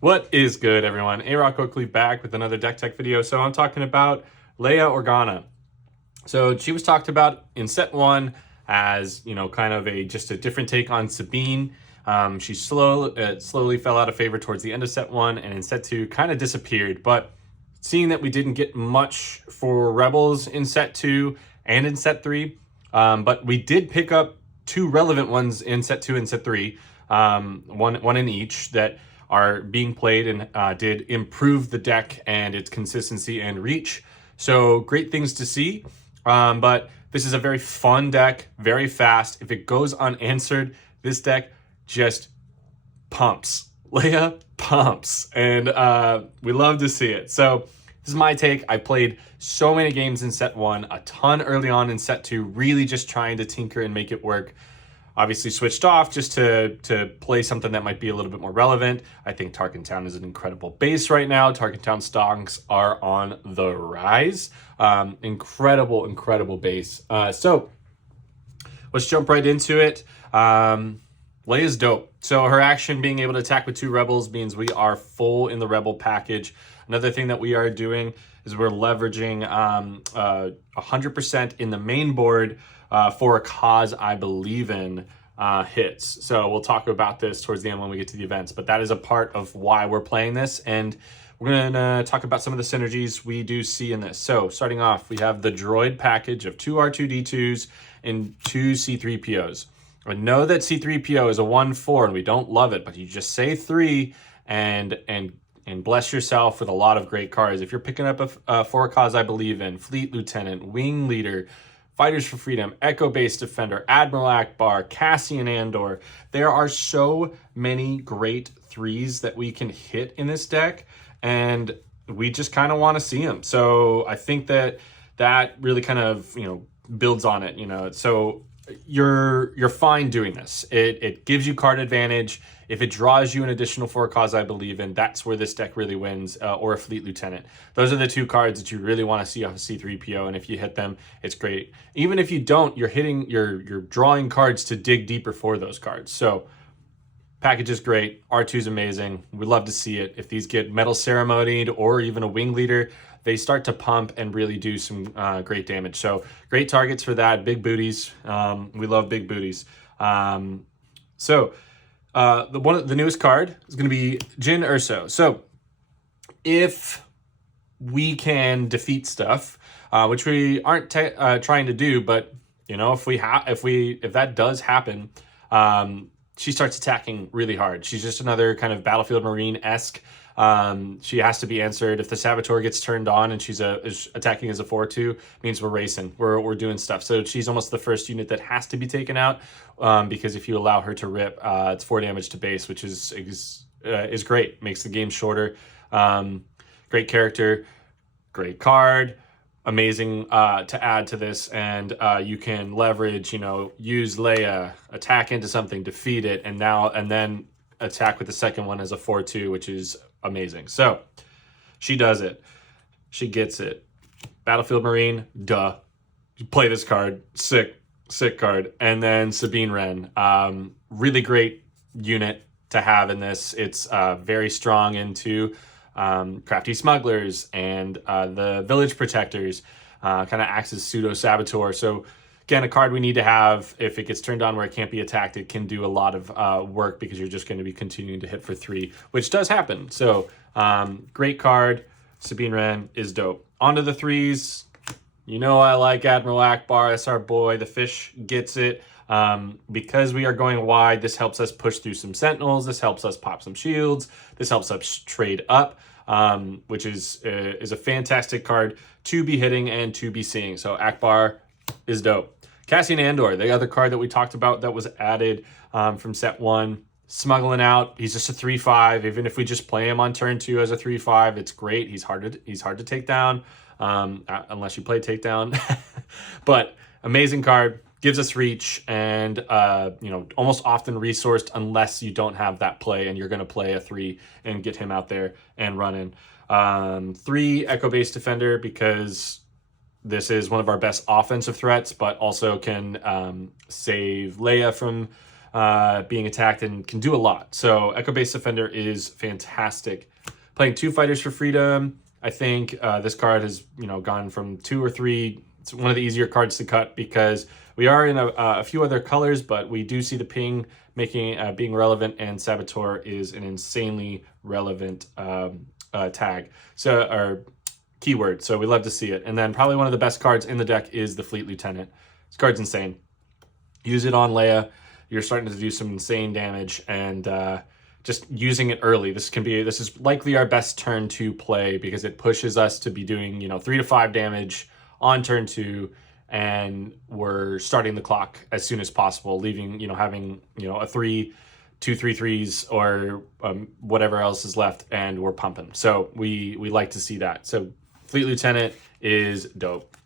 What is good, everyone? A-Rock Oakley back with another deck tech video. So I'm talking about Leia Organa. So she was talked about in set one as, kind of just a different take on Sabine. She slowly fell out of favor towards the end of set one, and in set two kind of disappeared. But seeing that we didn't get much for Rebels in set two and in set three, but we did pick up two relevant ones in set two and set three, one in each that are being played and did improve the deck and its consistency and reach. So great things to see. But this is a very fun deck, very fast. If it goes unanswered, this deck just pumps. Leia pumps. And we love to see it. So this is my take. I played so many games in set one, a ton early on in set two, really just trying to tinker and make it work. Obviously switched off just to play something that might be a little bit more relevant. I think Tarkin Town is an incredible base right now. Tarkin Town stocks are on the rise. Incredible base. So let's jump right into it. Leia's dope. So her action being able to attack with two rebels means we are full in the rebel package. Another thing that we are doing is we're leveraging 100% in the main board for a cause I believe in hits. So we'll talk about this towards the end when we get to the events, but that is a part of why we're playing this, and we're going to talk about some of the synergies we do see in this. So starting off, we have the Droid package of two R2-D2s and two C-3POs. I know that C-3PO is a 1/4 and we don't love it, but you just say 3 and bless yourself with a lot of great cards. If you're picking up for a cause I believe in, Fleet Lieutenant, Wing Leader, Fighters for Freedom, Echo Base Defender, Admiral Akbar, Cassian Andor. There are so many great 3s that we can hit in this deck, and we just kind of want to see them. So I think that really kind of, builds on it, So you're fine doing this. It gives you card advantage. If it draws you an additional 4 cause I believe in, that's where this deck really wins, or a Fleet Lieutenant. Those are the 2 cards that you really want to see off of C-3PO, and if you hit them, it's great. Even if you don't, you're drawing cards to dig deeper for those cards. So package is great. R2 is amazing. We love to see it. If these get Metal Ceremonied or even a Wing Leader, they start to pump and really do some great damage. So great targets for that. Big booties. We love big booties. The newest card is going to be Jyn Erso. So if we can defeat stuff, which we aren't trying to do, but if that does happen, she starts attacking really hard. She's just another kind of Battlefield Marine-esque. She has to be answered. If the Saboteur gets turned on and she's attacking as a 4/2, means we're racing. We're doing stuff. So she's almost the first unit that has to be taken out, because if you allow her to rip, it's 4 damage to base, which is great. Makes the game shorter. Great character, great card. Amazing to add to this, and you can leverage, use Leia, attack into something, defeat it, and then attack with the second one as a 4/2, which is amazing. So she does it. She gets it. Battlefield Marine, duh. You play this card. Sick card. And then Sabine Wren. Really great unit to have in this. It's very strong into crafty smugglers and the village protectors. Kind of acts as pseudo saboteur. So again, a card we need to have. If it gets turned on where it can't be attacked, it can do a lot of work because you're just going to be continuing to hit for 3, which does happen. So great card. Sabine Wren is dope. On to the 3s. I like Admiral Akbar. That's our boy. The fish gets it. Because we are going wide, this helps us push through some sentinels. This helps us pop some shields. This helps us trade up, which is a fantastic card to be hitting and to be seeing. So Akbar is dope. Cassian Andor, the other card that we talked about that was added from set 1, smuggling out. He's just a 3/5. Even if we just play him on turn 2 as a 3/5, it's great. He's hard to take down, unless you play takedown. But amazing card. Gives us reach and, almost often resourced unless you don't have that play and you're going to play a 3 and get him out there and running. 3 Echo Base Defender, because this is one of our best offensive threats, but also can save Leia from being attacked and can do a lot. So Echo Base Defender is fantastic. Playing 2 Fighters for Freedom, I think this card has gone from 2 or 3. It's one of the easier cards to cut because we are in a few other colors, but we do see the ping being relevant, and Saboteur is an insanely relevant tag. So or keyword. So we love to see it. And then probably one of the best cards in the deck is the Fleet Lieutenant. This card's insane. Use it on Leia. You're starting to do some insane damage, and just using it early. This is likely our best turn 2 play because it pushes us to be doing 3 to 5 damage on turn 2, and we're starting the clock as soon as possible, leaving having a 2 3/3s or whatever else is left, and we're pumping. So we like to see that. So Fleet Lieutenant is dope.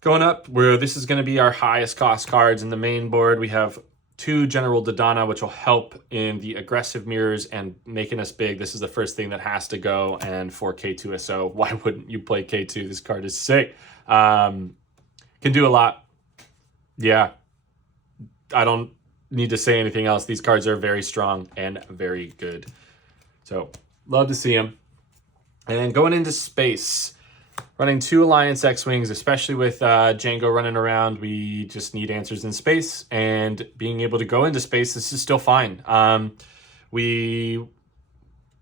Going up, this is going to be our highest cost cards in the main board. We have 2 General Dodonna, which will help in the aggressive mirrors and making us big. This is the first thing that has to go, and 4 K2SO. Why wouldn't you play K2? This card is sick. Can do a lot. Yeah, I don't need to say anything else. These cards are very strong and very good. So love to see them. And going into space, running 2 Alliance X-Wings, especially with Django running around, we just need answers in space. And being able to go into space, this is still fine. We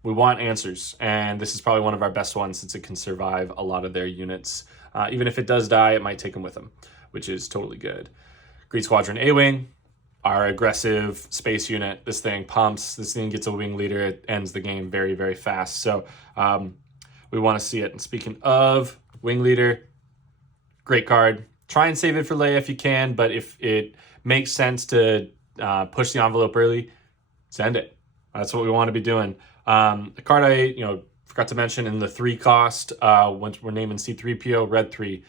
want answers, and this is probably one of our best ones since it can survive a lot of their units. Even if it does die, it might take them with them, which is totally good. Green Squadron A-Wing, our aggressive space unit. This thing pumps. This thing gets a wing leader. It ends the game very, very fast. So we want to see it. And speaking of wing leader, great card. Try and save it for Leia if you can, but if it makes sense to push the envelope early, send it. That's what we want to be doing. The card I forgot to mention in the 3 cost, once we're naming C-3PO, red 3.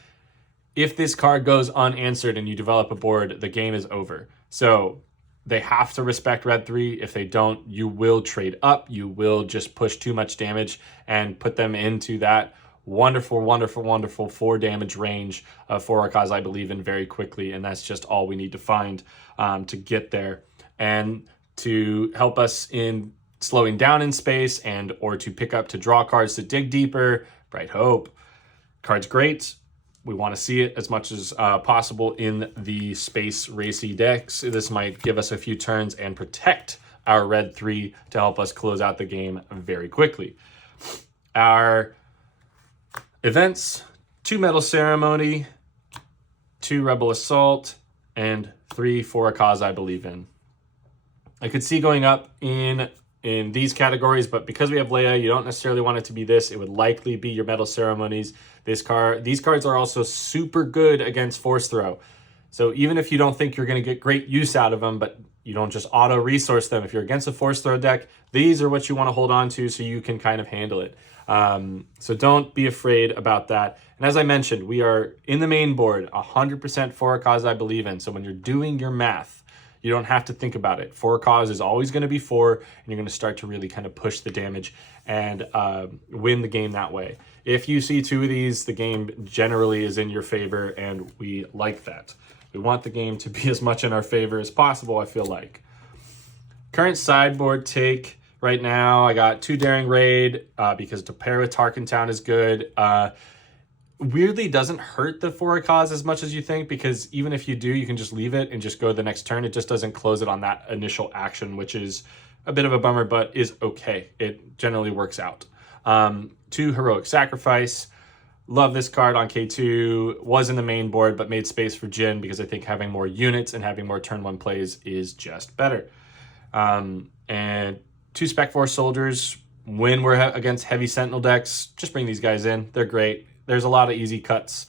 If this card goes unanswered and you develop a board, the game is over. So they have to respect red 3. If they don't, you will trade up. You will just push too much damage and put them into that wonderful, wonderful, wonderful 4 damage range of 4 Orcas, I believe in, very quickly. And that's just all we need to find to get there. And to help us in slowing down in space and or to pick up to draw cards to dig deeper, Bright Hope. Card's great. We want to see it as much as possible in the space racy decks. This might give us a few turns and protect our red 3 to help us close out the game very quickly. Our events, 2 Medal Ceremony, 2 Rebel Assault, and 3 4 Cause I believe in. I could see going up in these categories, but because we have Leia, you don't necessarily want it to be this. It would likely be your Medal Ceremonies. These cards are also super good against Force Throw. So even if you don't think you're going to get great use out of them, but you don't just auto-resource them, if you're against a Force Throw deck, these are what you want to hold on to so you can kind of handle it. So don't be afraid about that. And as I mentioned, we are in the main board, 100% for a cause I believe in. So when you're doing your math, you don't have to think about it. 4 cause is always going to be 4, and you're going to start to really kind of push the damage and win the game that way. If you see 2 of these, the game generally is in your favor, and we like that. We want the game to be as much in our favor as possible, I feel like. Current sideboard take right now, I got 2 Daring Raid because to pair with Tarkin Town is good. Weirdly doesn't hurt the 4 cause as much as you think, because even if you do, you can just leave it and just go the next turn. It just doesn't close it on that initial action, which is a bit of a bummer, but is okay. It generally works out. 2 Heroic Sacrifice. Love this card on K2. Was in the main board, but made space for Jin because I think having more units and having more turn 1 plays is just better. And 2 Spec Force Soldiers. When we're against heavy Sentinel decks, just bring these guys in. They're great. There's a lot of easy cuts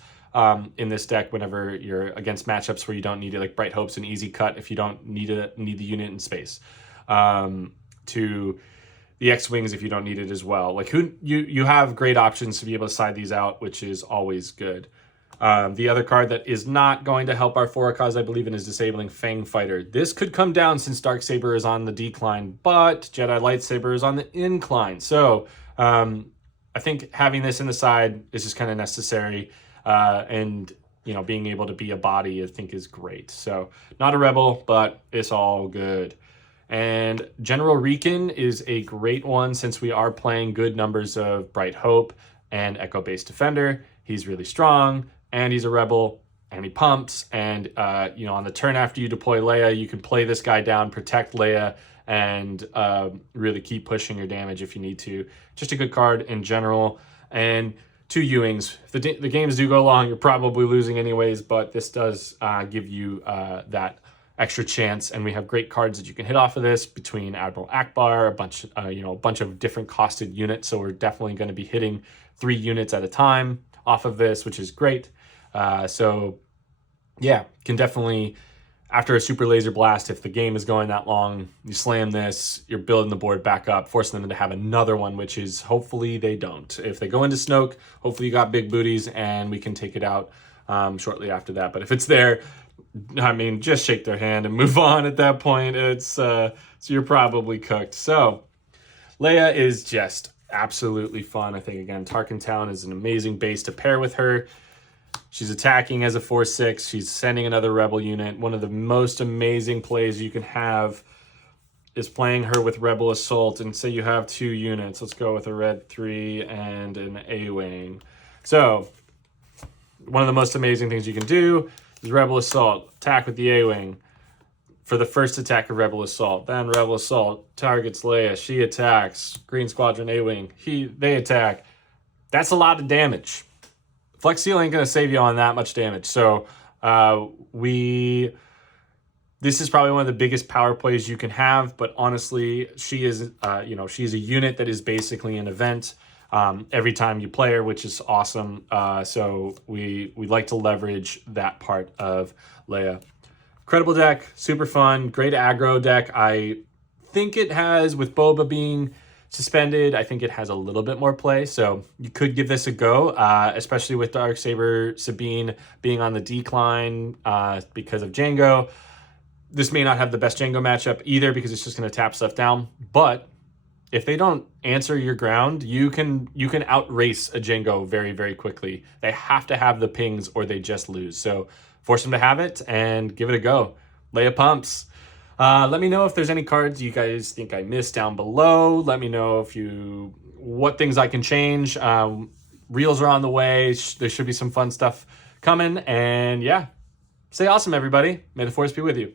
in this deck whenever you're against matchups where you don't need it, like Bright Hope's an easy cut if you don't need the unit in space. To the X-Wings if you don't need it as well. Like you have great options to be able to side these out, which is always good. The other card that is not going to help our 4 cause I believe in is disabling Fang Fighter. This could come down since Darksaber is on the decline, but Jedi Lightsaber is on the incline. So I think having this in the side is just kind of necessary. And being able to be a body, I think is great. So not a rebel, but it's all good. And General Rican is a great one since we are playing good numbers of Bright Hope and Echo Base Defender. He's really strong, and he's a rebel, and he pumps. And, on the turn after you deploy Leia, you can play this guy down, protect Leia, and really keep pushing your damage if you need to. Just a good card in general. And 2 Ewings. If the games do go long, you're probably losing anyways, but this does give you that extra chance, and we have great cards that you can hit off of this between Admiral Akbar, a bunch of different costed units. So we're definitely going to be hitting 3 units at a time off of this, which is great. So yeah, can definitely, after a super laser blast, if the game is going that long, you slam this, you're building the board back up, forcing them to have another one, which is hopefully they don't. If they go into Snoke, hopefully you got big booties and we can take it out shortly after that. But if it's there, I mean, just shake their hand and move on at that point. So you're probably cooked. So Leia is just absolutely fun. I think, again, Tarkin Town is an amazing base to pair with her. She's attacking as a 4/6. She's sending another rebel unit. One of the most amazing plays you can have is playing her with Rebel Assault, and say you have 2 units. Let's go with a red 3 and an A-Wing. So one of the most amazing things you can do is Rebel Assault, attack with the A-Wing for the first attack of Rebel Assault. Then Rebel Assault targets Leia. She attacks. Green Squadron A-Wing. They attack. That's a lot of damage. Flex Seal ain't going to save you on that much damage. So this is probably one of the biggest power plays you can have, but honestly, she is, she's a unit that is basically an event every time you play her, which is awesome. So we like to leverage that part of Leia. Incredible deck, super fun, great aggro deck. I think it has, with Boba being suspended, I think it has a little bit more play. So you could give this a go, especially with Darksaber Sabine being on the decline because of Jango. This may not have the best Jango matchup either because it's just going to tap stuff down. But if they don't answer your ground, you can outrace a Jango very, very quickly. They have to have the pings or they just lose. So force them to have it and give it a go. Leia pumps. Let me know if there's any cards you guys think I missed down below. Let me know what things I can change. Reels are on the way. There should be some fun stuff coming. And yeah, stay awesome, everybody. May the Force be with you.